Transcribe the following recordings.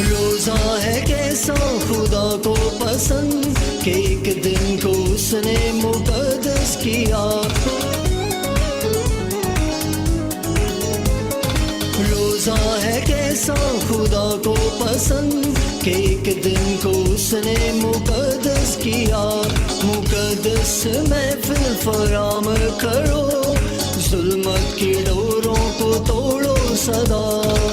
روزہ ہے کیسا خدا کو پسند کہ ایک دن کو اس نے مقدس کیا. روزہ ہے کیسا خدا کو پسند کہ ایک دن کو اس نے مقدس کیا. مقدس محفل فراہم کرو، ظلمت کی ڈوروں کو توڑو صدا.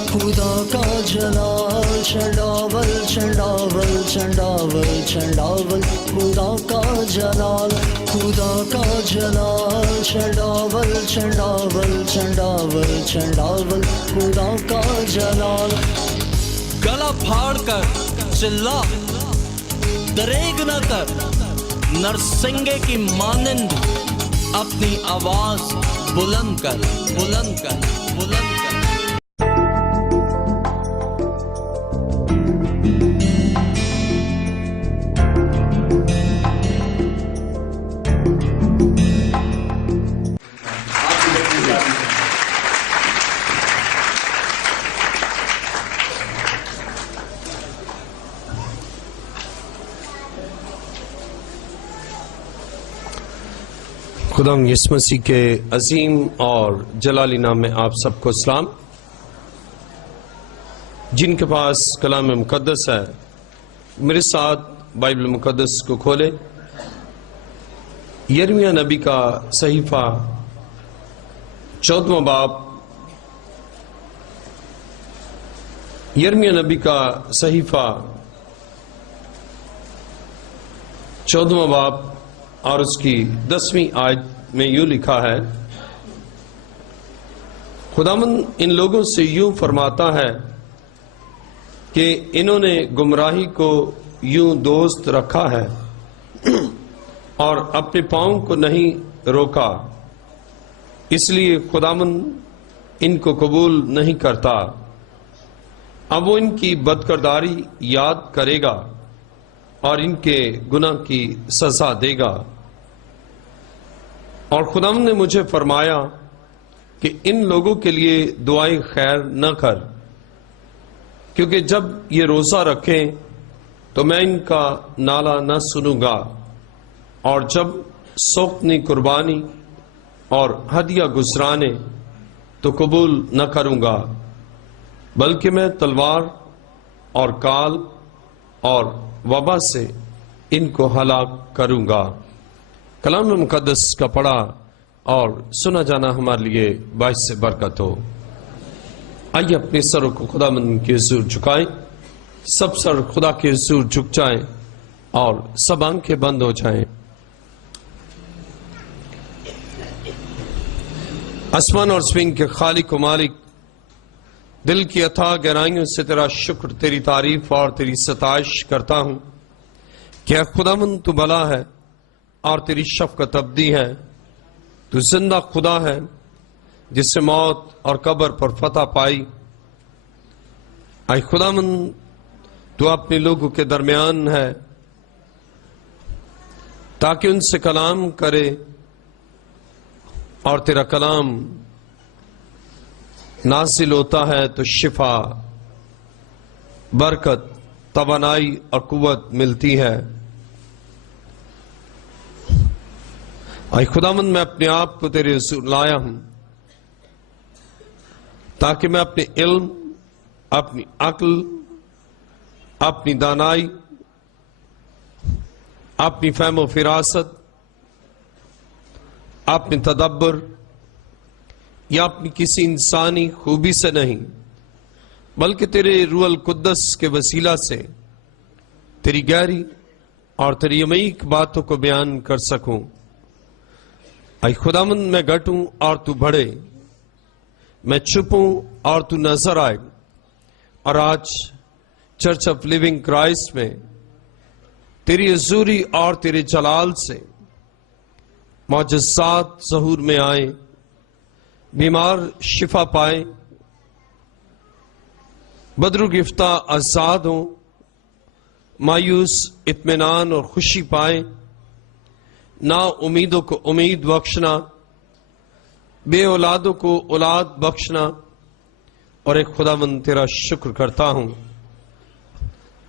خدا کا جلال چنڈاول چنڈاول چنڈاول چنڈاول. خدا کا جلال، خدا کا جلال چنڈاول چنڈاول چنڈاول چنڈاول. خدا کا جلال. گلا پھاڑ کر چلا، دریغ نہ کر، نرسنگے کی مانند اپنی آواز بلند کر، بلند کر، بلند کر. خداوند یسوع مسیح کے عظیم اور جلالی نام میں آپ سب کو سلام. جن کے پاس کلام مقدس ہے میرے ساتھ بائبل مقدس کو کھولیں. یرمیہ نبی کا صحیفہ 14واں باب. یرمیہ نبی کا صحیفہ 14واں باب اور اس کی 10ویں آیت میں یوں لکھا ہے، خداوند ان لوگوں سے یوں فرماتا ہے کہ انہوں نے گمراہی کو یوں دوست رکھا ہے اور اپنے پاؤں کو نہیں روکا، اس لیے خداوند ان کو قبول نہیں کرتا. اب وہ ان کی بدکرداری یاد کرے گا اور ان کے گناہ کی سزا دے گا. اور خداوند نے مجھے فرمایا کہ ان لوگوں کے لیے دعائیں خیر نہ کر، کیونکہ جب یہ روزہ رکھیں تو میں ان کا نالہ نہ سنوں گا، اور جب سوختنی قربانی اور ہدیہ گزرانے تو قبول نہ کروں گا، بلکہ میں تلوار اور کال اور وبا سے ان کو ہلاک کروں گا. کلام مقدس کا پڑھا اور سنا جانا ہمارے لیے باعث برکت ہو. آئیے اپنے سروں کو خداوند کے حضور جھکائیں. سب سر خدا کے حضور جھک جائیں اور سب آنکھیں بند ہو جائیں. آسمان اور زمین کے خالق و مالک، دل کی اتھاہ گہرائیوں سے تیرا شکر، تیری تعریف اور تیری ستائش کرتا ہوں کہ اے خداوند تو بھلا ہے اور تیری شفقت ابدی ہے. تو زندہ خدا ہے جس سے موت اور قبر پر فتح پائی. اے خداوند تو اپنے لوگوں کے درمیان ہے تاکہ ان سے کلام کرے، اور تیرا کلام نازل ہوتا ہے تو شفا، برکت، توانائی اور قوت ملتی ہے. اے خداوند میں اپنے آپ کو تیرے حضور لایا ہوں تاکہ میں اپنے علم، اپنی عقل، اپنی دانائی، اپنی فہم و فراست، اپنی تدبر یا اپنی کسی انسانی خوبی سے نہیں بلکہ تیرے روح القدس کے وسیلہ سے تیری گہری اور تیری عمیق باتوں کو بیان کر سکوں. اے خداوند میں گھٹوں اور تو بڑھے، میں چھپوں اور تو نظر آئے. اور آج چرچ آف لیونگ کرائسٹ میں تیری حضوری اور تیرے جلال سے معجزات ظہور میں آئیں، بیمار شفا پائیں، بدرو گفتہ آزاد ہوں، مایوس اطمینان اور خوشی پائیں، نا امیدوں کو امید بخشنا، بے اولادوں کو اولاد بخشنا. اور ایک خداوند تیرا شکر کرتا ہوں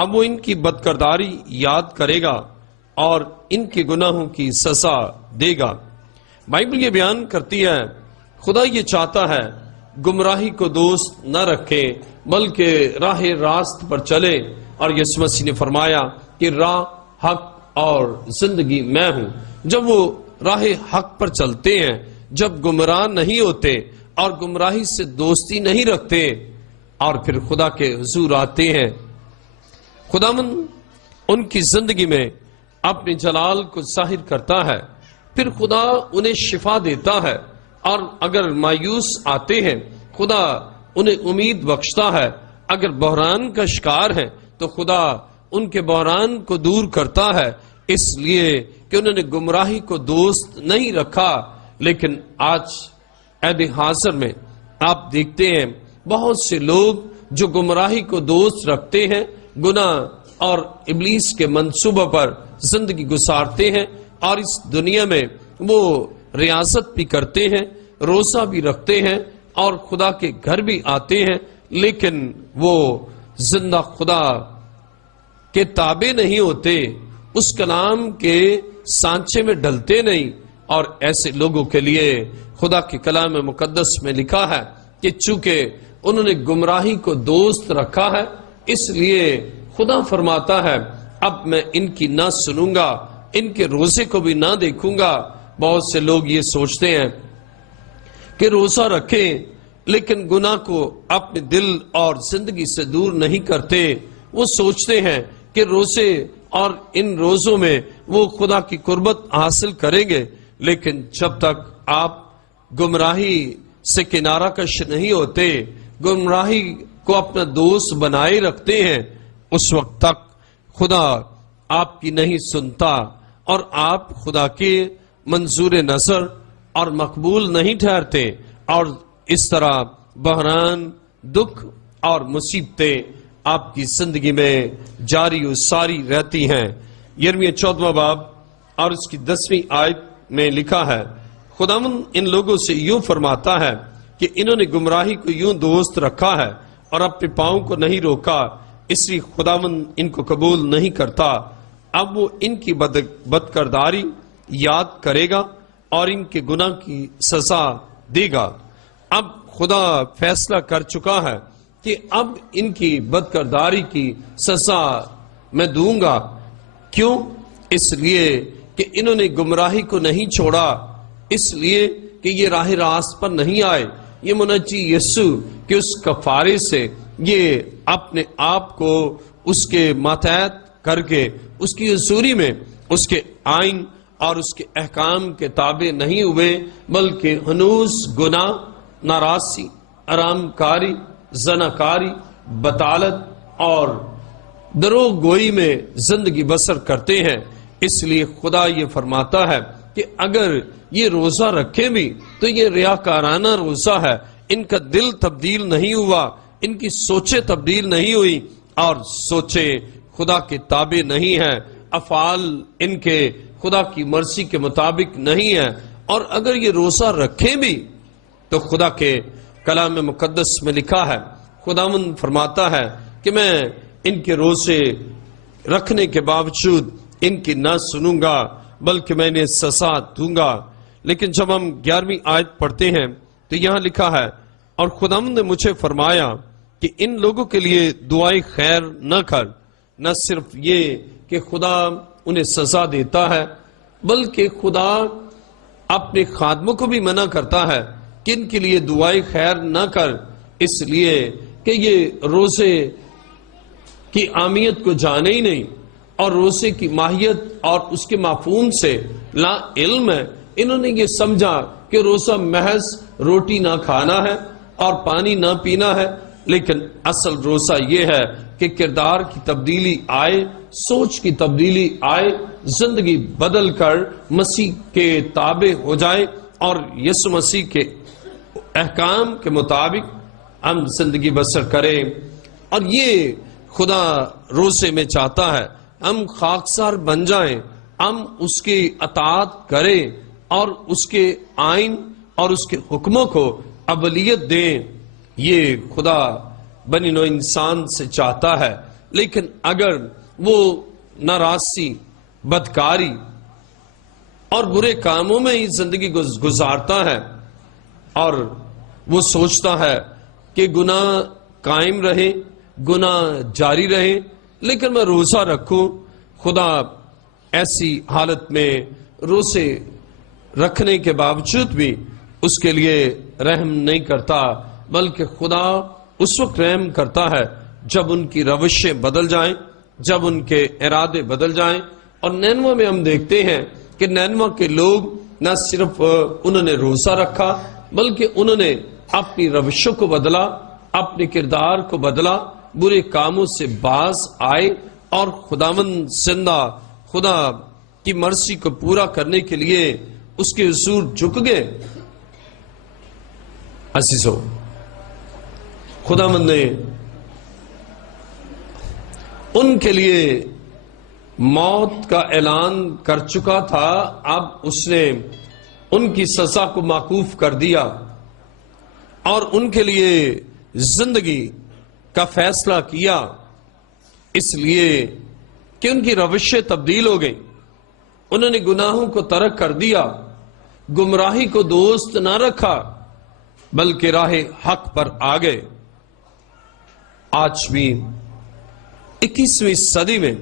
اب وہ ان کی بدکرداری یاد کرے گا اور ان کے گناہوں کی سزا دے گا۔ بائبل یہ بیان کرتی ہے خدا یہ چاہتا ہے گمراہی کو دوست نہ رکھے بلکہ راہ راست پر چلے، اور یسوع مسیح نے فرمایا کہ راہ، حق اور زندگی میں ہوں۔ جب وہ راہ حق پر چلتے ہیں، جب گمراہ نہیں ہوتے اور گمراہی سے دوستی نہیں رکھتے اور پھر خدا کے حضور آتے ہیں، خداوند ان کی زندگی میں اپنے جلال کو ظاہر کرتا ہے، پھر خدا انہیں شفا دیتا ہے، اور اگر مایوس آتے ہیں خدا انہیں امید بخشتا ہے، اگر بحران کا شکار ہے تو خدا ان کے بحران کو دور کرتا ہے، اس لیے کہ انہوں نے گمراہی کو دوست نہیں رکھا۔ لیکن آج عہد حاضر میں آپ دیکھتے ہیں بہت سے لوگ جو گمراہی کو دوست رکھتے ہیں، گناہ اور ابلیس کے منصوبہ پر زندگی گزارتے ہیں، اور اس دنیا میں وہ ریاضت بھی کرتے ہیں، روزہ بھی رکھتے ہیں اور خدا کے گھر بھی آتے ہیں، لیکن وہ زندہ خدا کے تابع نہیں ہوتے، اس کلام کے سانچے میں ڈلتے نہیں۔ اور ایسے لوگوں کے لیے خدا کے کلام مقدس میں لکھا ہے کہ چونکہ انہوں نے گمراہی کو دوست رکھا ہے، اس لیے خدا فرماتا ہے اب میں ان کی نہ سنوں گا، ان کے روزے کو بھی نہ دیکھوں گا۔ بہت سے لوگ یہ سوچتے ہیں کہ روزہ رکھیں لیکن گناہ کو اپنے دل اور زندگی سے دور نہیں کرتے۔ وہ سوچتے ہیں کہ روزے اور ان روزوں میں وہ خدا کی قربت حاصل کریں گے، لیکن جب تک آپ گمراہی سے کنارہ کش نہیں ہوتے، گمراہی کو اپنا دوست بنائے رکھتے ہیں، اس وقت تک خدا آپ کی نہیں سنتا اور آپ خدا کے منظور نظر اور مقبول نہیں ٹھہرتے، اور اس طرح بحران، دکھ اور مصیبتیں آپ کی زندگی میں جاری و ساری رہتی ہیں۔ یرمیہ 14واں باب اور اس کی 10ویں آیت میں لکھا ہے، خداوند ان لوگوں سے یوں فرماتا ہے کہ انہوں نے گمراہی کو یوں دوست رکھا ہے اور اپنے پاؤں کو نہیں روکا، اس لیے خداوند ان کو قبول نہیں کرتا۔ اب وہ ان کی بدکرداری یاد کرے گا اور ان کے گناہ کی سزا دے گا۔ اب خدا فیصلہ کر چکا ہے کہ اب ان کی بدکرداری کی سزا میں دوں گا۔ کیوں؟ اس لیے کہ انہوں نے گمراہی کو نہیں چھوڑا، اس لیے کہ یہ راہ راست پر نہیں آئے، یہ منجی یسوع کہ اس کفارے سے یہ اپنے آپ کو اس کے ماتحت کر کے اس کی حضوری میں اس کے آئین اور اس کے احکام کے تابع نہیں ہوئے، بلکہ ہنوز گناہ، ناراضی، حرام کاری، زناکاری، بطالت اور دروغ گوئی میں زندگی بسر کرتے ہیں۔ اس لیے خدا یہ فرماتا ہے کہ اگر یہ روزہ رکھے بھی تو یہ ریاکارانہ روزہ ہے، ان کا دل تبدیل نہیں ہوا، ان کی سوچیں تبدیل نہیں ہوئی، اور سوچیں خدا کے تابع نہیں ہیں، افعال ان کے خدا کی مرضی کے مطابق نہیں ہیں۔ اور اگر یہ روزہ رکھیں بھی تو خدا کے کلام مقدس میں لکھا ہے، خداوند فرماتا ہے کہ میں ان کے روزے رکھنے کے باوجود ان کی نہ سنوں گا بلکہ میں انہیں سزا دوں گا۔ لیکن جب ہم 11ویں آیت پڑھتے ہیں تو یہاں لکھا ہے، اور خداوند نے مجھے فرمایا کہ ان لوگوں کے لیے دعائے خیر نہ کر۔ نہ صرف یہ کہ خدا انہیں سزا دیتا ہے، بلکہ خدا اپنے خادموں کو بھی منع کرتا ہے کہ ان کے لیے دعائے خیر نہ کر، اس لیے کہ یہ روزے کی اہمیت کو جانے ہی نہیں اور روزے کی ماہیت اور اس کے مفہوم سے لا علم ہے۔ انہوں نے یہ سمجھا کہ روزہ محض روٹی نہ کھانا ہے اور پانی نہ پینا ہے، لیکن اصل روزہ یہ ہے کہ کردار کی تبدیلی آئے، سوچ کی تبدیلی آئے، زندگی بدل کر مسیح کے تابع ہو جائے اور یسوع مسیح کے احکام کے مطابق ہم زندگی بسر کریں۔ اور یہ خدا روزے میں چاہتا ہے ہم خاکسار بن جائیں، ہم اس کی اطاعت کریں اور اس کے آئین اور اس کے حکموں کو اولیت دیں۔ یہ خدا بنی نوع انسان سے چاہتا ہے لیکن اگر وہ ناراضی، بدکاری اور برے کاموں میں ہی زندگی گزارتا ہے اور وہ سوچتا ہے کہ گناہ قائم رہے، گناہ جاری رہے، لیکن میں روزہ رکھوں، خدا ایسی حالت میں روزے رکھنے کے باوجود بھی اس کے لیے رحم نہیں کرتا، بلکہ خدا اس وقت رحم کرتا ہے جب ان کی روشیں بدل جائیں، جب ان کے ارادے بدل جائیں۔ اور نینوہ میں ہم دیکھتے ہیں کہ نینوہ کے لوگ نہ صرف انہوں نے روزہ رکھا، بلکہ انہوں نے اپنی روشوں کو بدلا، اپنے کردار کو بدلا، برے کاموں سے باز آئے اور خداوند زندہ خدا کی مرضی کو پورا کرنے کے لیے اس کے حضور جھک گئے۔ عزیزو، خداوند نے ان کے لیے موت کا اعلان کر چکا تھا، اب اس نے ان کی سزا کو موقوف کر دیا اور ان کے لیے زندگی کا فیصلہ کیا، اس لیے کہ ان کی روشیں تبدیل ہو گئیں، انہوں نے گناہوں کو ترک کر دیا، گمراہی کو دوست نہ رکھا، بلکہ راہ حق پر آ گئے۔ آج بھی 21ویں صدی میں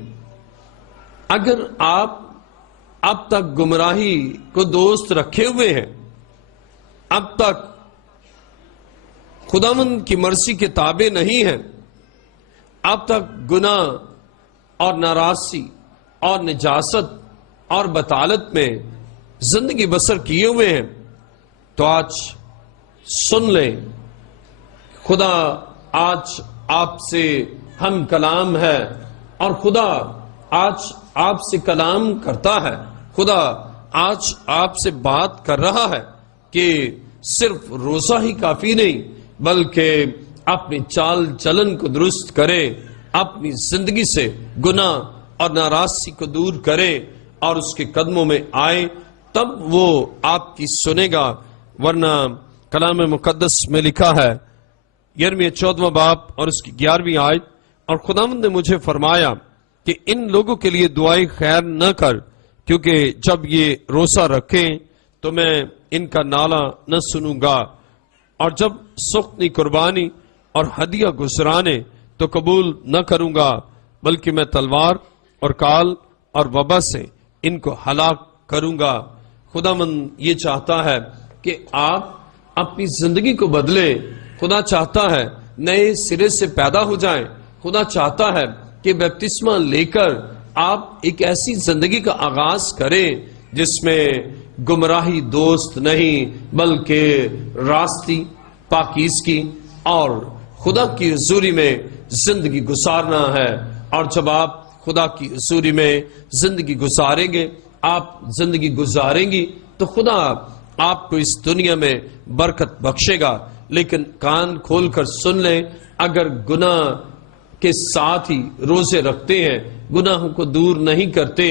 اگر آپ اب تک گمراہی کو دوست رکھے ہوئے ہیں، اب تک خداوند کی مرضی کے تابع نہیں ہیں، اب تک گناہ اور ناراضی اور نجاست اور بطالت میں زندگی بسر کیے ہوئے ہیں، تو آج سن لیں، خدا آج آپ سے ہم کلام ہے اور خدا آج آپ سے کلام کرتا ہے، خدا آج آپ سے بات کر رہا ہے کہ صرف روزہ ہی کافی نہیں، بلکہ اپنی چال چلن کو درست کرے، اپنی زندگی سے گناہ اور ناراضی کو دور کرے اور اس کے قدموں میں آئے، تب وہ آپ کی سنے گا۔ ورنہ کلام مقدس میں لکھا ہے، یرمیہ 14واں باب اور اس کی 11ویں آیت، اور خداوند نے مجھے فرمایا کہ ان لوگوں کے لیے دعائیں خیر نہ کر، کیونکہ جب یہ روزہ رکھیں تو میں ان کا نالہ نہ سنوں گا، اور جب سختنی قربانی اور ہدیہ گزرانے تو قبول نہ کروں گا، بلکہ میں تلوار اور کال اور وبا سے ان کو ہلاک کروں گا۔ خداوند یہ چاہتا ہے کہ آپ اپنی زندگی کو بدلیں، خدا چاہتا ہے نئے سرے سے پیدا ہو جائیں، خدا چاہتا ہے کہ بپتسمہ لے کر آپ ایک ایسی زندگی کا آغاز کریں جس میں گمراہی دوست نہیں، بلکہ راستی، پاکیزگی اور خدا کی حضوری میں زندگی گزارنا ہے۔ اور جب آپ خدا کی حضوری میں زندگی گزاریں گے، آپ زندگی گزاریں گی، تو خدا آپ کو اس دنیا میں برکت بخشے گا۔ لیکن کان کھول کر سن لیں، اگر گناہ کے ساتھ ہی روزے رکھتے ہیں، گناہوں کو دور نہیں کرتے،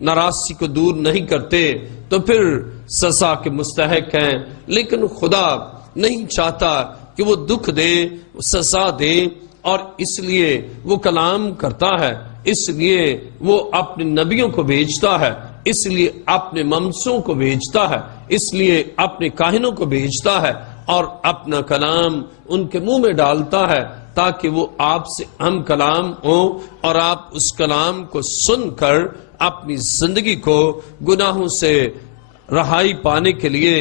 ناراضی کو دور نہیں کرتے، تو پھر سزا کے مستحق ہیں۔ لیکن خدا نہیں چاہتا کہ وہ دکھ دے، سزا دے، اور اس لیے وہ کلام کرتا ہے، اس لیے وہ اپنے نبیوں کو بھیجتا ہے، اس لیے اپنے ممسوں کو بھیجتا ہے، اس لیے اپنے کاہنوں کو بھیجتا ہے اور اپنا کلام ان کے منہ میں ڈالتا ہے، تاکہ وہ آپ سے ہم کلام ہو اور آپ اس کلام کو سن کر اپنی زندگی کو گناہوں سے رہائی پانے کے لیے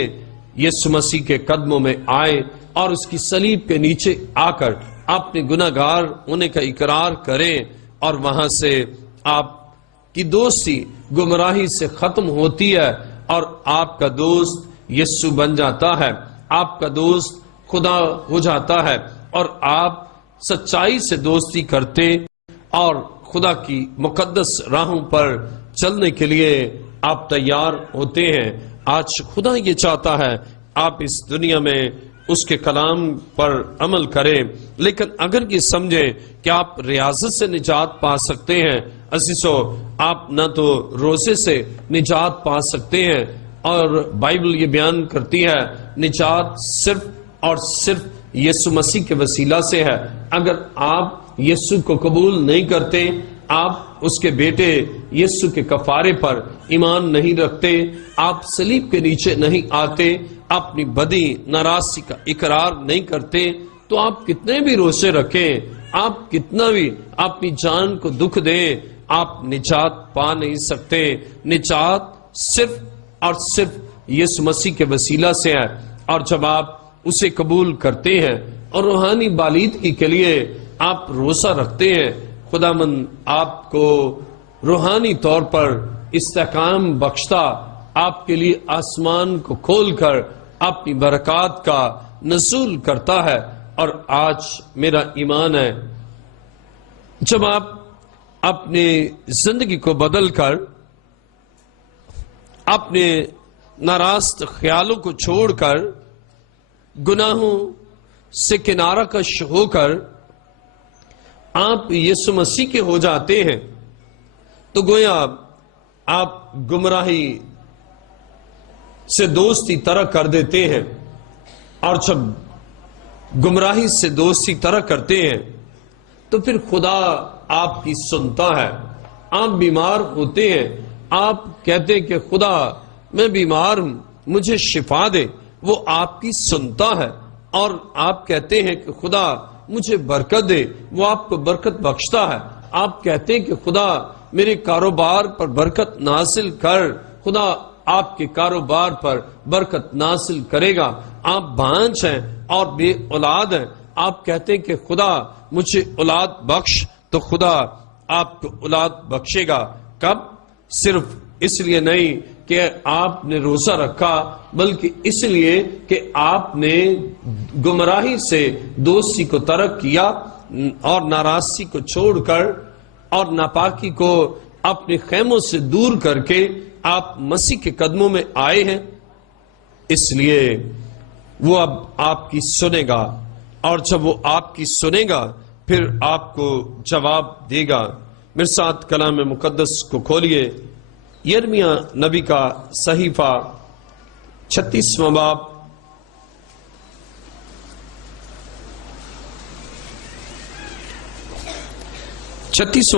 یسوع مسیح کے قدموں میں آئے اور اس کی صلیب کے نیچے آ کر اپنے گناہگار ہونے کا اقرار کریں، اور وہاں سے آپ کی دوستی گمراہی سے ختم ہوتی ہے اور آپ کا دوست یسوع بن جاتا ہے، آپ کا دوست خدا ہو جاتا ہے، اور آپ سچائی سے دوستی کرتے اور خدا کی مقدس راہوں پر چلنے کے لیے آپ تیار ہوتے ہیں۔ آج خدا یہ چاہتا ہے آپ اس دنیا میں اس کے کلام پر عمل کریں، لیکن اگر یہ سمجھیں کہ آپ ریاضت سے نجات پا سکتے ہیں، عزیزو، آپ نہ تو روزے سے نجات پا سکتے ہیں، اور بائبل یہ بیان کرتی ہے نجات صرف اور صرف یسوع مسیح کے وسیلہ سے ہے۔ اگر آپ یسوع کو قبول نہیں کرتے، آپ اس کے بیٹے یسوع کے کفارے پر ایمان نہیں رکھتے، آپ صلیب کے نیچے نہیں آتے، اپنی بدی ناراضی کا اقرار نہیں کرتے، تو آپ کتنے بھی روزے رکھیں، آپ کتنا بھی اپنی جان کو دکھ دیں، آپ نجات پا نہیں سکتے۔ نجات صرف اور صرف یسوع مسیح کے وسیلہ سے ہے، اور جب آپ اسے قبول کرتے ہیں اور روحانی بالیدگی کے لیے آپ روزہ رکھتے ہیں، خداوند آپ کو روحانی طور پر استحکام بخشتا، آپ کے لیے آسمان کو کھول کر اپنی برکات کا نزول کرتا ہے۔ اور آج میرا ایمان ہے، جب آپ اپنے زندگی کو بدل کر اپنے ناراض خیالوں کو چھوڑ کر گناہوں سے کنارہ کش ہو کر آپ یسوع مسیح کے ہو جاتے ہیں، تو گویا آپ گمراہی سے دوستی طرح کر دیتے ہیں، اور جب گمراہی سے دوستی طرح کرتے ہیں تو پھر خدا آپ کی سنتا ہے۔ آپ بیمار ہوتے ہیں، آپ کہتے ہیں کہ خدا میں بیمار ہوں، مجھے شفا دے، وہ آپ کی سنتا ہے۔ اور آپ کہتے ہیں کہ خدا مجھے برکت دے، وہ آپ کو برکت بخشتا ہے۔ آپ کہتے ہیں کہ خدا میرے کاروبار پر برکت نازل کر، خدا آپ کے کاروبار پر برکت نازل کرے گا۔ آپ بانجھ ہیں اور بے اولاد ہیں، آپ کہتے ہیں کہ خدا مجھے اولاد بخش، تو خدا آپ کو اولاد بخشے گا۔ کب؟ صرف اس لیے نہیں کہ آپ نے روزہ رکھا، بلکہ اس لیے کہ آپ نے گمراہی سے دوستی کو ترک کیا اور ناراضی کو چھوڑ کر اور ناپاکی کو اپنے خیموں سے دور کر کے آپ مسیح کے قدموں میں آئے ہیں۔ اس لیے وہ اب آپ کی سنے گا، اور جب وہ آپ کی سنے گا پھر آپ کو جواب دے گا۔ میرے ساتھ کلام مقدس کو کھولیے، یرمیہ نبی کا صحیفہ 36واں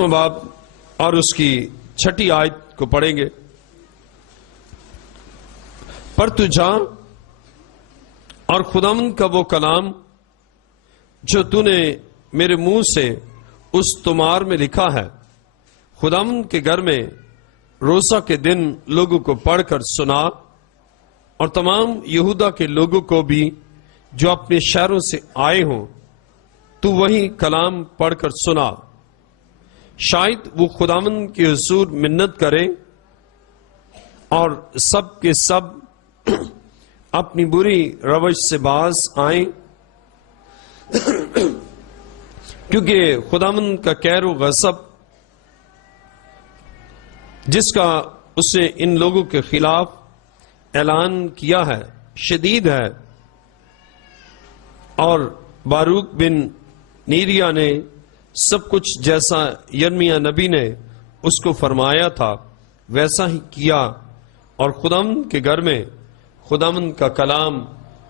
باب، اور اس کی 6 آیت کو پڑھیں گے۔ پر تو جا اور خداوند کا وہ کلام جو تو نے میرے منہ سے اس تمار میں لکھا ہے، خداوند کے گھر میں روزہ کے دن لوگوں کو پڑھ کر سنا، اور تمام یہودا کے لوگوں کو بھی جو اپنے شہروں سے آئے ہوں، تو وہی کلام پڑھ کر سنا۔ شاید وہ خداوند کے حضور منت کرے اور سب کے سب اپنی بری روش سے باز آئیں، کیونکہ خداوند کا قہر و غضب جس کا اس نے ان لوگوں کے خلاف اعلان کیا ہے شدید ہے۔ اور باروک بن نیریا نے سب کچھ جیسا یرمیہ نبی نے اس کو فرمایا تھا ویسا ہی کیا، اور خداوند کے گھر میں خداوند کا کلام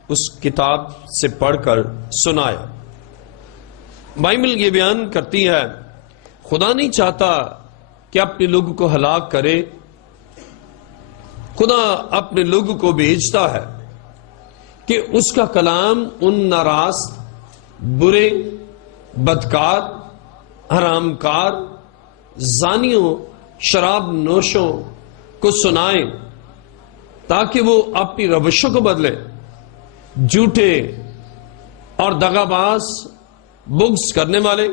اس کتاب سے پڑھ کر سنایا۔ بائبل یہ بیان کرتی ہے خدا نہیں چاہتا کہ اپنے لوگوں کو ہلاک کرے، خدا اپنے لوگوں کو بھیجتا ہے کہ اس کا کلام ان ناراض، برے، بدکار، حرام کار، زانیوں، شراب نوشوں کو سنائیں، تاکہ وہ اپنی روشوں کو بدلیں۔ جھوٹے اور دغاباز، بغض کرنے والے،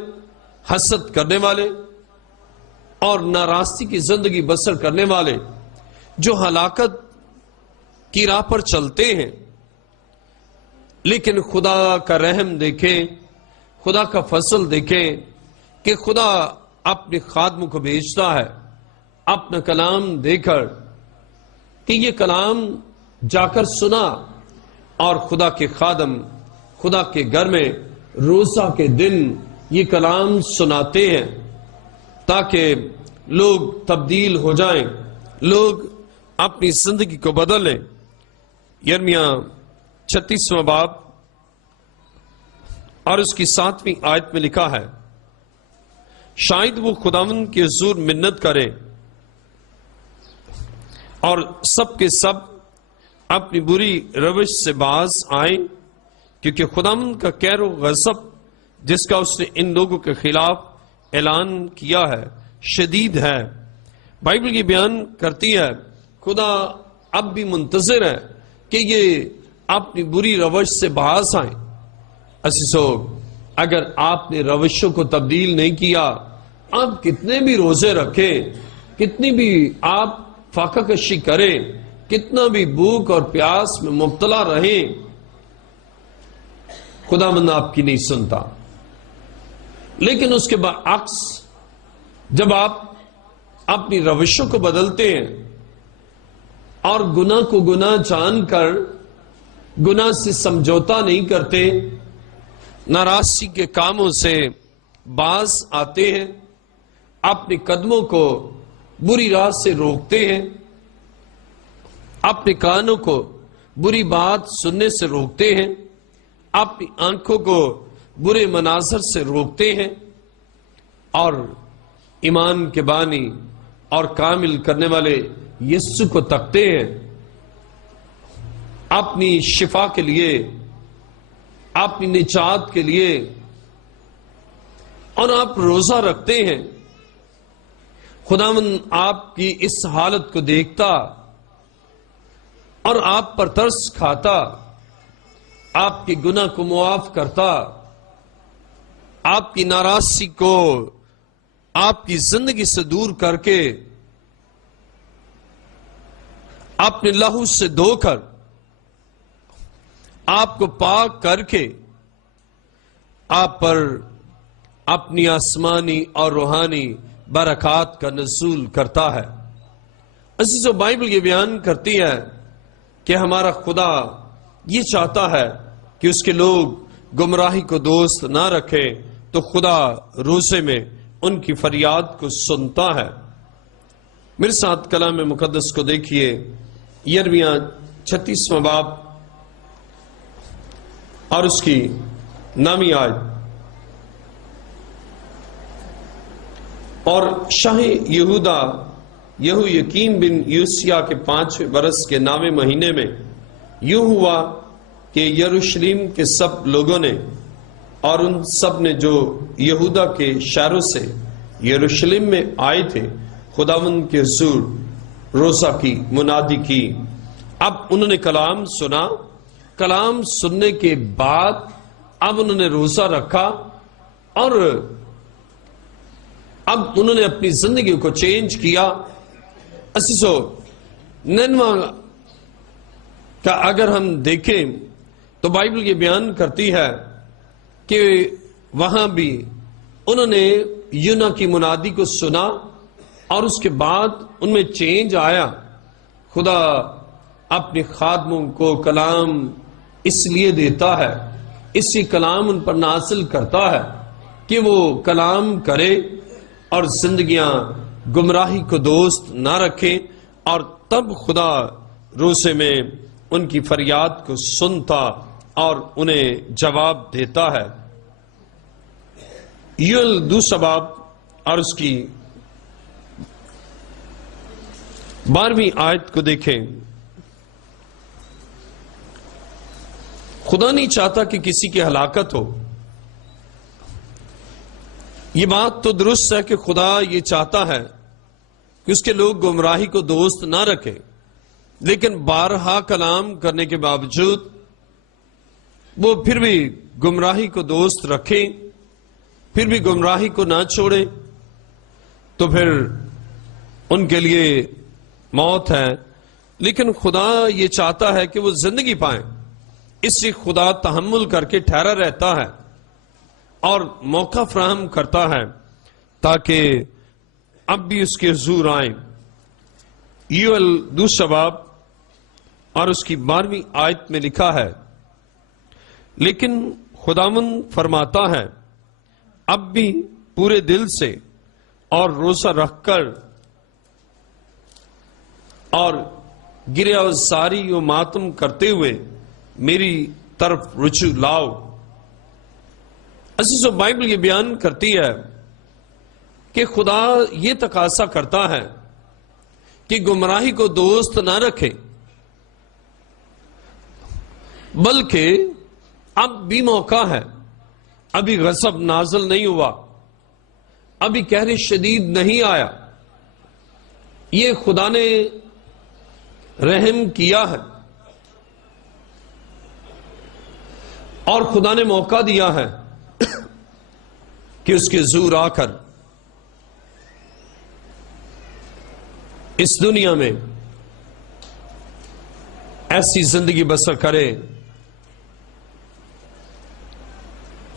حسد کرنے والے اور ناراستی کی زندگی بسر کرنے والے جو ہلاکت کی راہ پر چلتے ہیں، لیکن خدا کا رحم دیکھیں، خدا کا فضل دیکھیں کہ خدا اپنے خادموں کو بھیجتا ہے اپنا کلام دے کر کہ یہ کلام جا کر سنا، اور خدا کے خادم خدا کے گھر میں روزہ کے دن یہ کلام سناتے ہیں تاکہ لوگ تبدیل ہو جائیں، لوگ اپنی زندگی کو بدل لیں۔ یرمیہ 36واں باب اور اس کی 7ویں آیت میں لکھا ہے، شاید وہ خداوند کے حضور منت کریں اور سب کے سب اپنی بری روش سے باز آئیں، کیونکہ خداوند کا قہر و غضب جس کا اس نے ان لوگوں کے خلاف اعلان کیا ہے شدید ہے۔ بائبل یہ بیان کرتی ہے خدا اب بھی منتظر ہے کہ یہ اپنی بری روش سے باز آئیں۔ عزیزو، اگر آپ نے روشوں کو تبدیل نہیں کیا، آپ کتنے بھی روزے رکھیں، کتنی بھی آپ فاقہ کشی کریں، کتنا بھی بھوک اور پیاس میں مبتلا رہیں، خداوند آپ کی نہیں سنتا۔ لیکن اس کے برعکس جب آپ اپنی روشوں کو بدلتے ہیں اور گناہ کو گناہ جان کر گناہ سے سمجھوتا نہیں کرتے، ناراضی کے کاموں سے باز آتے ہیں، اپنے قدموں کو بری راہ سے روکتے ہیں، اپنے کانوں کو بری بات سننے سے روکتے ہیں، اپنی آنکھوں کو برے مناظر سے روکتے ہیں، اور ایمان کے بانی اور کامل کرنے والے یسوع کو تکتے ہیں اپنی شفا کے لیے، اپنی نجات کے لیے، اور آپ روزہ رکھتے ہیں، خداوند آپ کی اس حالت کو دیکھتا اور آپ پر ترس کھاتا، آپ کے گناہ کو معاف کرتا، آپ کی ناراضی کو آپ کی زندگی سے دور کر کے اپنے لہو سے دھو کر آپ کو پاک کر کے آپ پر اپنی آسمانی اور روحانی برکات کا نزول کرتا ہے۔ عزیزو، بائبل یہ بیان کرتی ہے کہ ہمارا خدا یہ چاہتا ہے کہ اس کے لوگ گمراہی کو دوست نہ رکھیں، تو خدا روزے میں ان کی فریاد کو سنتا ہے۔ میرے ساتھ کلام مقدس کو دیکھیے، یرمیاہ 36واں باب اور اس کی 9ویں آیت۔ اور شاہ یہودا یہویقین بن یوسیہ کے 5ویں برس کے 9ویں مہینے میں یوں ہوا کہ یروشلم کے سب لوگوں نے اور ان سب نے جو یہودا کے شہروں سے یروشلم میں آئے تھے خداوند کے حضور روزہ کی منادی کی۔ اب انہوں نے کلام سنا، کلام سننے کے بعد اب انہوں نے روزہ رکھا، اور اب انہوں نے اپنی زندگی کو چینج کیا۔ عزیزو، نینوا کا اگر ہم دیکھیں تو بائبل یہ بیان کرتی ہے کہ وہاں بھی انہوں نے یونا کی منادی کو سنا، اور اس کے بعد ان میں چینج آیا۔ خدا اپنے خادموں کو کلام اس لیے دیتا ہے، اسی کلام ان پر نازل کرتا ہے کہ وہ کلام کرے اور زندگیاں گمراہی کو دوست نہ رکھیں، اور تب خدا روزے میں ان کی فریاد کو سنتا اور انہیں جواب دیتا ہے۔ یوئیل 2 باب اور اس کی 12ویں آیت کو دیکھیں۔ خدا نہیں چاہتا کہ کسی کی ہلاکت ہو۔ یہ بات تو درست ہے کہ خدا یہ چاہتا ہے کہ اس کے لوگ گمراہی کو دوست نہ رکھیں، لیکن بارہا کلام کرنے کے باوجود وہ پھر بھی گمراہی کو دوست رکھیں، پھر بھی گمراہی کو نہ چھوڑیں، تو پھر ان کے لیے موت ہے۔ لیکن خدا یہ چاہتا ہے کہ وہ زندگی پائیں، اس لیے خدا تحمل کر کے ٹھہرا رہتا ہے اور موقع فراہم کرتا ہے تاکہ اب بھی اس کے حضور آئیں۔ یوئیل 2 باب اور اس کی 12ویں آیت میں لکھا ہے، لیکن خداوند فرماتا ہے اب بھی پورے دل سے اور روزہ رکھ کر اور گریہ زاری و ماتم کرتے ہوئے میری طرف رجوع لاؤ۔ عزیزو، بائبل یہ بیان کرتی ہے کہ خدا یہ تقاضا کرتا ہے کہ گمراہی کو دوست نہ رکھے، بلکہ اب بھی موقع ہے، ابھی غضب نازل نہیں ہوا، ابھی قہر شدید نہیں آیا، یہ خدا نے رحم کیا ہے اور خدا نے موقع دیا ہے کہ اس کے زور آ کر اس دنیا میں ایسی زندگی بسر کرے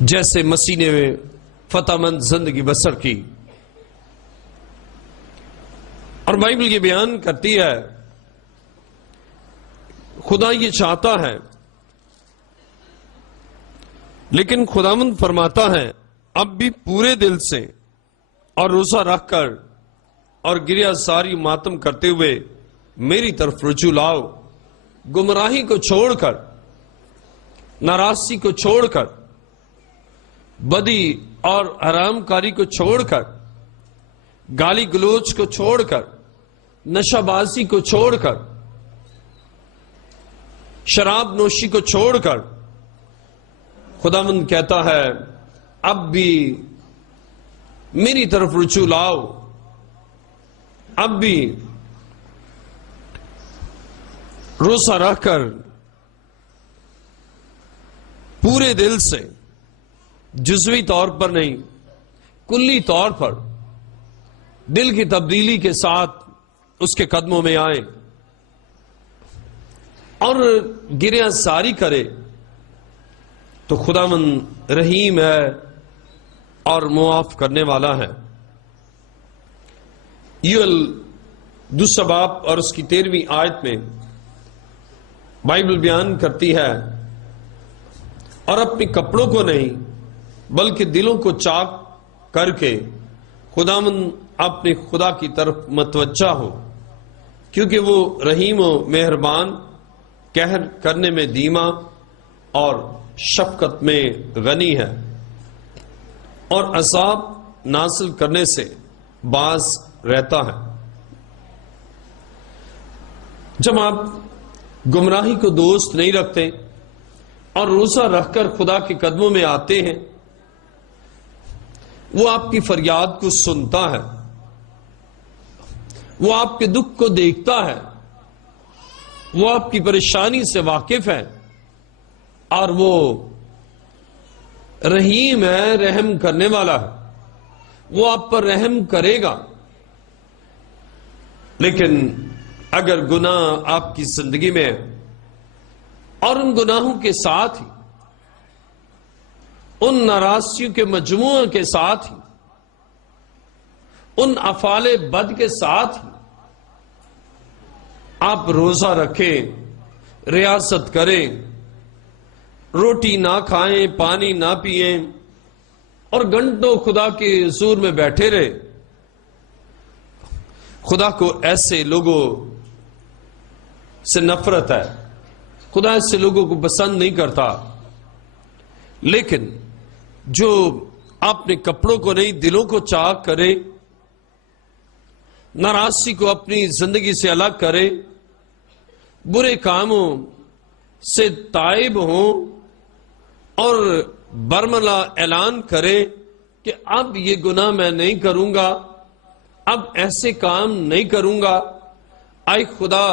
جیسے مسیح نے فتح مند زندگی بسر کی۔ اور بائبل یہ بیان کرتی ہے خدا یہ چاہتا ہے، لیکن خداوند فرماتا ہے اب بھی پورے دل سے اور روزہ رکھ کر اور گریہ ساری ماتم کرتے ہوئے میری طرف رجوع لاؤ، گمراہی کو چھوڑ کر، ناراضی کو چھوڑ کر، بدی اور حرام کاری کو چھوڑ کر، گالی گلوچ کو چھوڑ کر، نشہ بازی کو چھوڑ کر، شراب نوشی کو چھوڑ کر، خداوند کہتا ہے اب بھی میری طرف رجوع لاؤ، اب بھی روزہ رکھ کر پورے دل سے، جزوی طور پر نہیں، کلی طور پر دل کی تبدیلی کے ساتھ اس کے قدموں میں آئے اور گریہ ساری کرے تو خداوند رحیم ہے اور معاف کرنے والا ہے۔ یوئیل دوسرا باب اور اس کی 13ویں آیت میں بائبل بیان کرتی ہے اور اپنے کپڑوں کو نہیں بلکہ دلوں کو چاک کر کے خداوند اپنے خدا کی طرف متوجہ ہو، کیونکہ وہ رحیم و مہربان، قہر کرنے میں دھیما اور شفقت میں غنی ہے اور عذاب نازل کرنے سے باز رہتا ہے۔ جب آپ گمراہی کو دوست نہیں رکھتے اور روزہ رکھ کر خدا کے قدموں میں آتے ہیں، وہ آپ کی فریاد کو سنتا ہے، وہ آپ کے دکھ کو دیکھتا ہے، وہ آپ کی پریشانی سے واقف ہے اور وہ رحیم ہے، رحم کرنے والا ہے، وہ آپ پر رحم کرے گا۔ لیکن اگر گناہ آپ کی زندگی میں اور ان گناہوں کے ساتھ ہی ان ناراضیوں کے مجموعے کے ساتھ ہی ان افعال بد کے ساتھ ہی آپ روزہ رکھیں، ریاست کریں، روٹی نہ کھائیں، پانی نہ پیئیں اور گھنٹوں خدا کے حضور میں بیٹھے رہے، خدا کو ایسے لوگوں سے نفرت ہے، خدا ایسے لوگوں کو پسند نہیں کرتا۔ لیکن جو اپنے کپڑوں کو نہیں دلوں کو چاک کرے، ناراضی کو اپنی زندگی سے الگ کرے، برے کاموں سے تائب ہوں اور برملا اعلان کرے کہ اب یہ گناہ میں نہیں کروں گا، اب ایسے کام نہیں کروں گا، اے خدا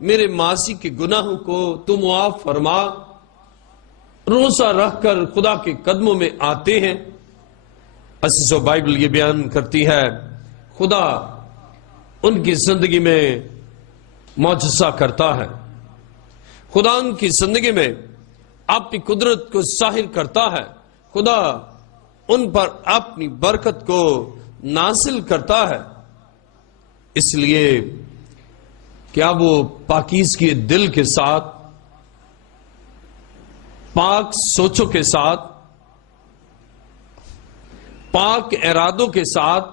میرے ماضی کے گناہوں کو تو معاف فرما، روزہ رکھ کر خدا کے قدموں میں آتے ہیں۔ عزیزو، بائبل یہ بیان کرتی ہے خدا ان کی زندگی میں معجزہ کرتا ہے، خدا ان کی زندگی میں اپنی قدرت کو ظاہر کرتا ہے، خدا ان پر اپنی برکت کو نازل کرتا ہے، اس لیے کیا وہ پاکیزگی دل کے ساتھ، پاک سوچوں کے ساتھ، پاک ارادوں کے ساتھ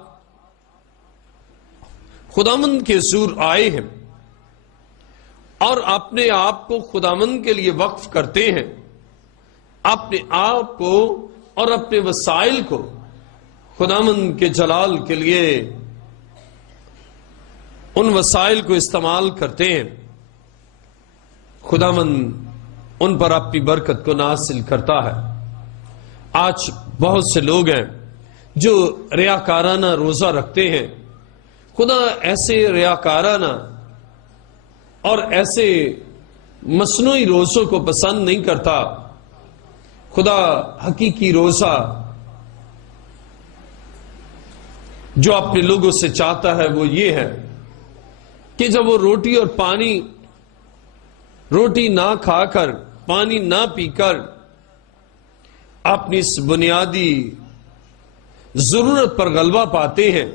خداوند کے حضور آئے ہیں اور اپنے آپ کو خداوند کے لیے وقف کرتے ہیں، اپنے آپ کو اور اپنے وسائل کو خداوند کے جلال کے لیے ان وسائل کو استعمال کرتے ہیں، خداوند ان پر اپنی برکت کو نازل کرتا ہے۔ آج بہت سے لوگ ہیں جو ریاکارانہ روزہ رکھتے ہیں۔ خدا ایسے ریاکارانہ اور ایسے مصنوعی روزوں کو پسند نہیں کرتا۔ خدا حقیقی روزہ جو اپنے لوگوں سے چاہتا ہے وہ یہ ہے کہ جب وہ روٹی اور پانی، روٹی نہ کھا کر، پانی نہ پی کر اپنی اس بنیادی ضرورت پر غلبہ پاتے ہیں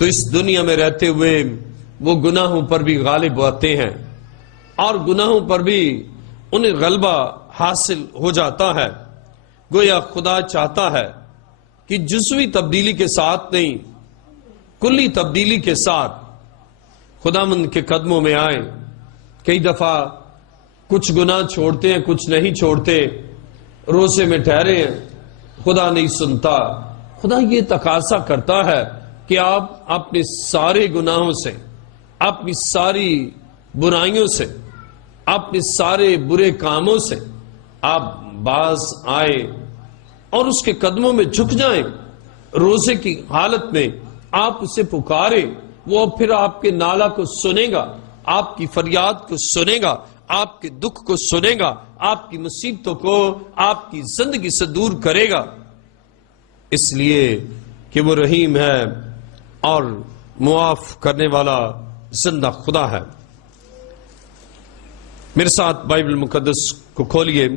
تو اس دنیا میں رہتے ہوئے وہ گناہوں پر بھی غالب آتے ہیں اور گناہوں پر بھی انہیں غلبہ حاصل ہو جاتا ہے۔ گویا خدا چاہتا ہے کہ جزوی تبدیلی کے ساتھ نہیں، کلی تبدیلی کے ساتھ خداوند کے قدموں میں آئیں۔ کئی دفعہ کچھ گناہ چھوڑتے ہیں، کچھ نہیں چھوڑتے، روزے میں ٹھہرے ہیں، خدا نہیں سنتا۔ خدا یہ تقاضا کرتا ہے کہ آپ اپنے سارے گناہوں سے، اپنی ساری برائیوں سے، اپنے سارے برے کاموں سے آپ باز آئے اور اس کے قدموں میں جھک جائیں۔ روزے کی حالت میں آپ اسے پکاریں، وہ پھر آپ کے نالہ کو سنے گا، آپ کی فریاد کو سنے گا، آپ کے دکھ کو سنے گا، آپ کی مصیبتوں کو آپ کی زندگی سے دور کرے گا، اس لیے کہ وہ رحیم ہے اور معاف کرنے والا زندہ خدا ہے۔ میرے ساتھ بائبل مقدس کو کھولیے،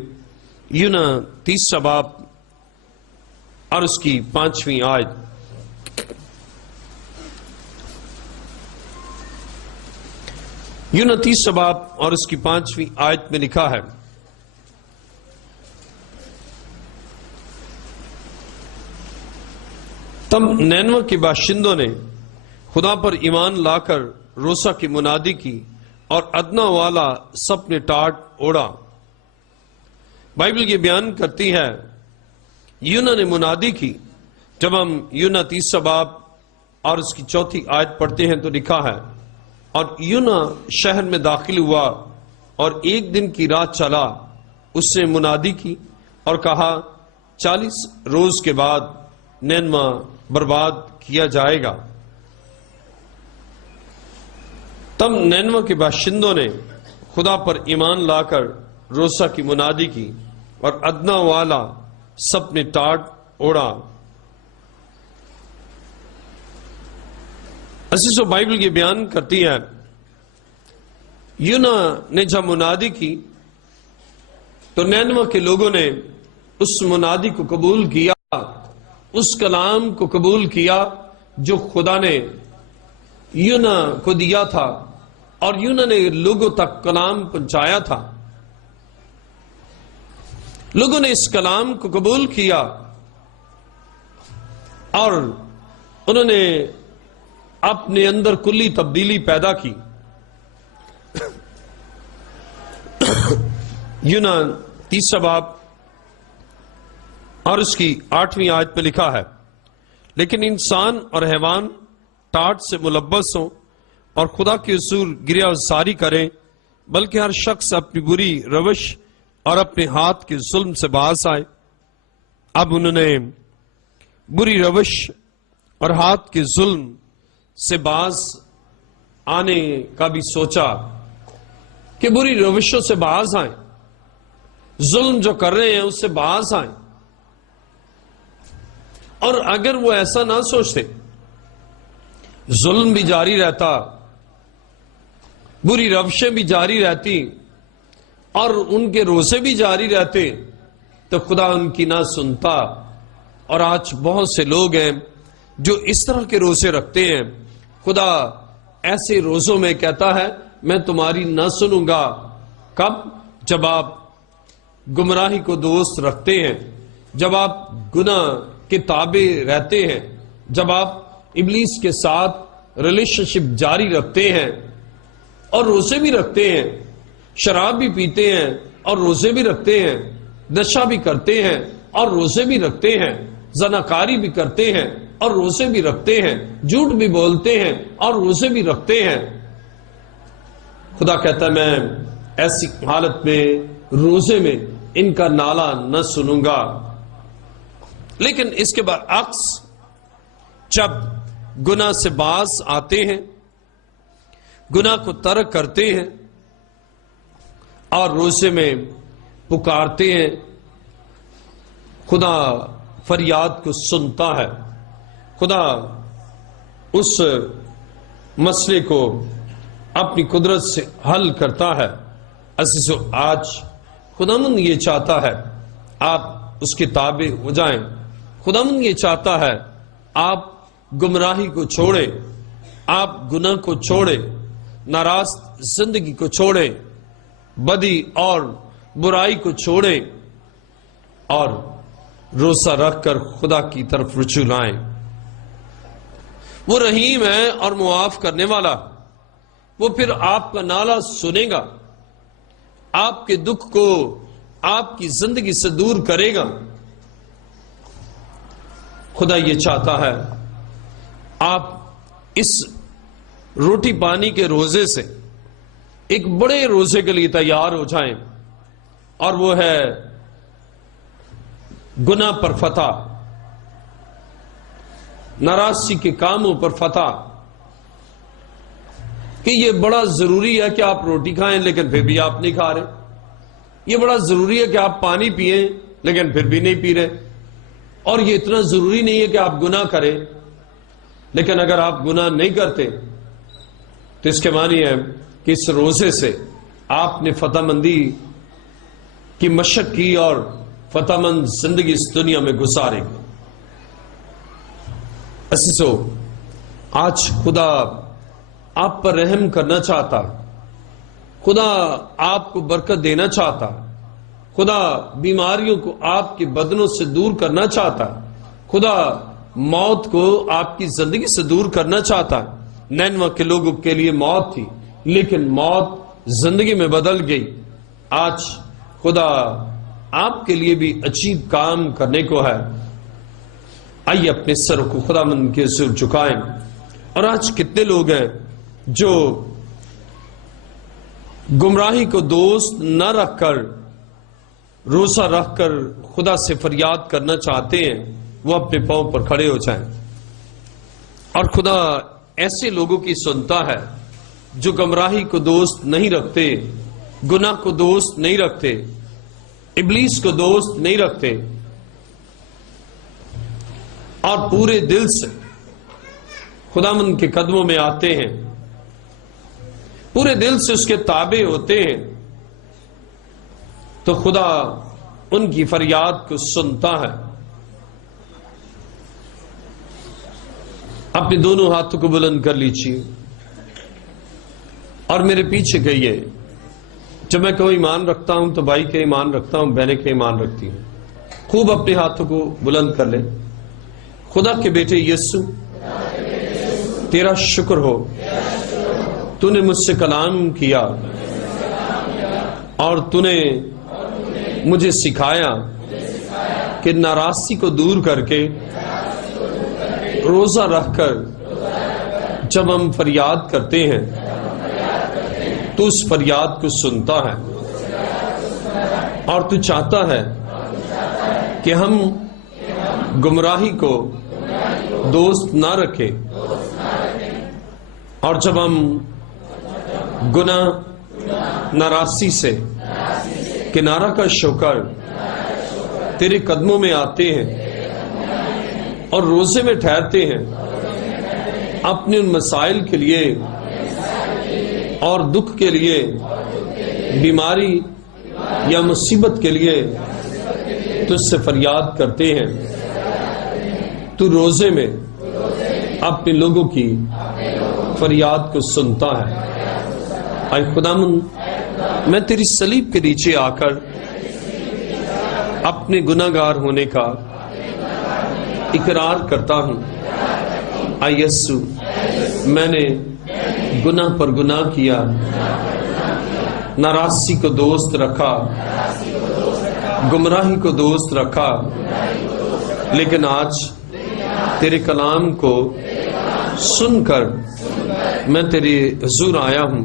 یونا 3 باب اور اس کی 5ویں آیت۔ یونا 3 باب اور اس کی 5ویں آیت میں لکھا ہے، تب نینوہ کے باشندوں نے خدا پر ایمان لا کر روسا کی منادی کی اور ادنا والا سب نے ٹاٹ اوڑا۔ بائبل یہ بیان کرتی ہے یونا نے منادی کی۔ جب ہم یونا 3 باب اور اس کی 4 آیت پڑھتے ہیں تو لکھا ہے، اور یونا شہر میں داخل ہوا اور 1 دن کی راہ چلا، اس نے منادی کی اور کہا 40 روز کے بعد نینوہ برباد کیا جائے گا۔ تب نینوہ کے باشندوں نے خدا پر ایمان لا کر روسا کی منادی کی اور ادنا والا سب نے ٹاٹ اوڑا۔ عزیزو، بائبل یہ بیان کرتی ہے یونا نے جب منادی کی تو نینوہ کے لوگوں نے اس منادی کو قبول کیا، اس کلام کو قبول کیا جو خدا نے یونا کو دیا تھا، اور یونا نے لوگوں تک کلام پہنچایا تھا۔ لوگوں نے اس کلام کو قبول کیا اور انہوں نے اپنے اندر کلی تبدیلی پیدا کی۔ یونا 3 باب اور اس کی 8ویں آیت پہ لکھا ہے، لیکن انسان اور حیوان ٹاٹ سے ملبس ہوں اور خدا کے حضور گریہ زاری کریں، بلکہ ہر شخص اپنی بری روش اور اپنے ہاتھ کے ظلم سے باز آئے۔ اب انہوں نے بری روش اور ہاتھ کے ظلم سے باز آنے کا بھی سوچا کہ بری روشوں سے باز آئیں، ظلم جو کر رہے ہیں اس سے باز آئیں۔ اور اگر وہ ایسا نہ سوچتے، ظلم بھی جاری رہتا، بری روشیں بھی جاری رہتی اور ان کے روزے بھی جاری رہتے، تو خدا ان کی نہ سنتا۔ اور آج بہت سے لوگ ہیں جو اس طرح کے روزے رکھتے ہیں۔ خدا ایسے روزوں میں کہتا ہے میں تمہاری نہ سنوں گا۔ کب؟ جب آپ گمراہی کو دوست رکھتے ہیں، جب آپ گناہ کے تابع رہتے ہیں، جب آپ ابلیس کے ساتھ ریلیشن شپ جاری رکھتے ہیں اور روزے بھی رکھتے ہیں، شراب بھی پیتے ہیں اور روزے بھی رکھتے ہیں، نشہ بھی کرتے ہیں اور روزے بھی رکھتے ہیں، زناکاری بھی کرتے ہیں اور روزے بھی رکھتے ہیں، جھوٹ بھی بولتے ہیں اور روزے بھی رکھتے ہیں، خدا کہتا ہے میں ایسی حالت میں روزے میں ان کا نالہ نہ سنوں گا۔ لیکن اس کے برعکس جب گناہ سے باز آتے ہیں، گناہ کو ترک کرتے ہیں اور روزے میں پکارتے ہیں، خدا فریاد کو سنتا ہے، خدا اس مسئلے کو اپنی قدرت سے حل کرتا ہے۔ عزیزو، آج خداوند یہ چاہتا ہے آپ اس کے تابع ہو جائیں، خداوند یہ چاہتا ہے آپ گمراہی کو چھوڑیں، آپ گناہ کو چھوڑیں، ناراض زندگی کو چھوڑیں، بدی اور برائی کو چھوڑیں اور روزہ رکھ کر خدا کی طرف رجوع لائیں۔ وہ رحیم ہے اور معاف کرنے والا، وہ پھر آپ کا نالہ سنے گا، آپ کے دکھ کو آپ کی زندگی سے دور کرے گا۔ خدا یہ چاہتا ہے آپ اس روٹی پانی کے روزے سے ایک بڑے روزے کے لیے تیار ہو جائیں، اور وہ ہے گناہ پر فتح، ناراضی کے کاموں پر فتح۔ کہ یہ بڑا ضروری ہے کہ آپ روٹی کھائیں لیکن پھر بھی آپ نہیں کھا رہے، یہ بڑا ضروری ہے کہ آپ پانی پئیں لیکن پھر بھی نہیں پی رہے، اور یہ اتنا ضروری نہیں ہے کہ آپ گناہ کریں، لیکن اگر آپ گناہ نہیں کرتے تو اس کے معنی ہے کہ اس روزے سے آپ نے فتح مندی کی مشق کی اور فتح مند زندگی اس دنیا میں گزارے گی۔ عزیزو، آج خدا آپ پر رحم کرنا چاہتا، خدا آپ کو برکت دینا چاہتا، خدا بیماریوں کو آپ کے بدنوں سے دور کرنا چاہتا، خدا موت کو آپ کی زندگی سے دور کرنا چاہتا۔ نینوہ کے لوگوں کے لیے موت تھی لیکن موت زندگی میں بدل گئی۔ آج خدا آپ کے لیے بھی عجیب کام کرنے کو ہے۔ آئیے اپنے سر کو خدا مند کے حضور جھکائیں۔ اور آج کتنے لوگ ہیں جو گمراہی کو دوست نہ رکھ کر، روزہ رکھ کر خدا سے فریاد کرنا چاہتے ہیں، وہ اپنے پاؤں پر کھڑے ہو جائیں۔ اور خدا ایسے لوگوں کی سنتا ہے جو گمراہی کو دوست نہیں رکھتے، گناہ کو دوست نہیں رکھتے، ابلیس کو دوست نہیں رکھتے، اور پورے دل سے خداوند کے قدموں میں آتے ہیں، پورے دل سے اس کے تابع ہوتے ہیں، تو خدا ان کی فریاد کو سنتا ہے۔ اپنے دونوں ہاتھوں کو بلند کر لیجیے اور میرے پیچھے کہیے، جب میں کوئی ایمان رکھتا ہوں تو بھائی کے ایمان رکھتا ہوں، بہنیں کے ایمان رکھتی ہوں۔ خوب اپنے ہاتھوں کو بلند کر لیں۔ خدا کے بیٹے یسوع، تیرا شکر ہو، تو نے مجھ سے کلام کیا اور تو نے مجھے سکھایا کہ ناراضی کو دور کر کے، روزہ رکھ کر جب ہم فریاد کرتے ہیں تو اس فریاد کو سنتا ہے، اور تو چاہتا ہے کہ ہم گمراہی کو دوست نہ رکھے، اور جب ہم گناہ ناراضی سے کنارہ کا شوکر تیرے قدموں میں آتے ہیں اور روزے میں ٹھہرتے ہیں، اپنے ان مسائل کے لیے اور دکھ کے لیے، بیماری یا مصیبت کے لیے تجھ سے فریاد کرتے ہیں، تو روزے میں اپنے لوگوں کی فریاد کو سنتا ہے۔ اے خداوند، میں تیری صلیب کے نیچے آ کر اپنے گناہگار ہونے کا اقرار کرتا ہوں۔ اے یسوع، میں نے گناہ پر گناہ کیا، ناراضی کو دوست رکھا، گمراہی کو دوست رکھا، لیکن آج تیرے کلام کو سن کر میں تیرے حضور آیا ہوں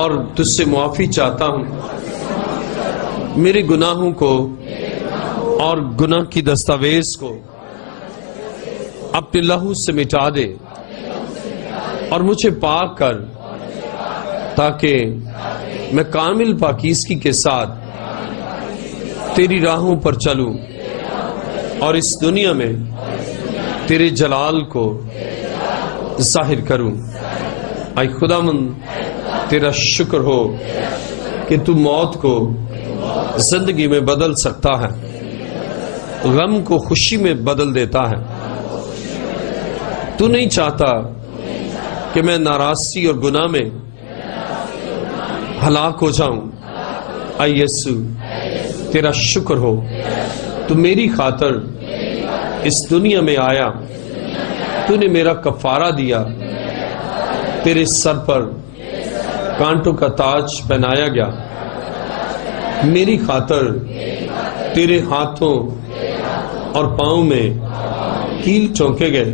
اور تجھ سے معافی چاہتا ہوں. میرے گناہوں کو اور گناہ کی دستاویز کو اپنے لہو سے مٹا دے اور مجھے پاک کر تاکہ میں کامل پاکیزگی کے ساتھ تیری راہوں پر چلوں اور اس دنیا میں تیرے جلال کو ظاہر کروں. اے خداوند تیرا شکر ہو کہ تو موت کو زندگی میں بدل سکتا ہے، غم کو خوشی میں بدل دیتا ہے. تو نہیں چاہتا کہ میں ناراضگی اور گناہ میں ہلاک ہو جاؤں. اے یسوع تیرا شکر ہو تو میری خاطر اس دنیا میں آیا، تو نے میرا کفارہ دیا، تیرے سر پر کانٹوں کا تاج پہنایا گیا، میری خاطر تیرے ہاتھوں اور پاؤں میں کیل چونکے گئے،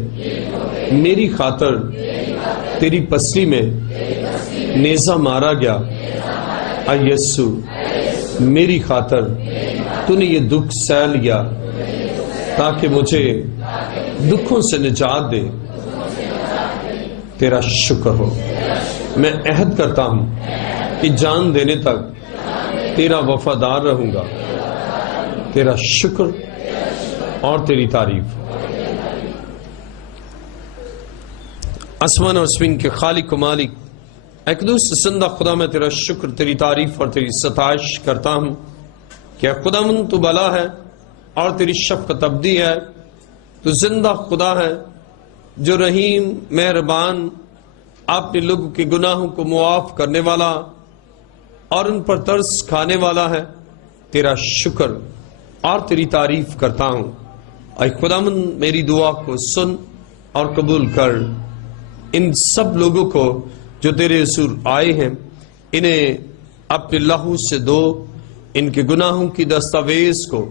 میری خاطر تیری پسلی میں نیزہ مارا گیا. اے یسوع میری خاطر تو نے یہ دکھ سہ لیا تاکہ مجھے دکھوں سے نجات دے. تیرا شکر ہو. میں عہد کرتا ہوں کہ جان دینے تک تیرا وفادار رہوں گا. تیرا شکر اور تیری تعریف. آسمان اور زمین کے خالق و مالک اے قدوس زندہ خدا، میں تیرا شکر، تیری تعریف اور تیری ستائش کرتا ہوں کہ خداوند تو بھلا ہے اور تیری شفقت ابدی ہے. تو زندہ خدا ہے جو رحیم، مہربان، اپنے لوگوں کے گناہوں کو معاف کرنے والا اور ان پر ترس کھانے والا ہے. تیرا شکر اور تیری تعریف کرتا ہوں. اے خداوند میری دعا کو سن اور قبول کر. ان سب لوگوں کو جو تیرے حضور آئے ہیں انہیں اپنے لہو سے دو، ان کے گناہوں کی دستاویز کو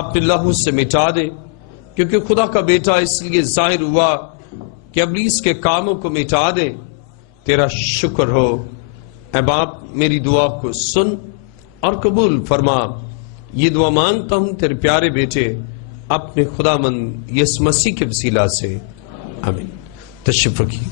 اپنے لہو سے مٹا دے، کیونکہ خدا کا بیٹا اس لیے ظاہر ہوا کہ ابلیس کے کاموں کو مٹا دے. تیرا شکر ہو. اے باپ میری دعا کو سن اور قبول فرما. یہ دعا مانگتا ہوں تیرے پیارے بیٹے اپنے خداوند یسوع مسیح کے وسیلہ سے، آمین. تشریف رکھیے.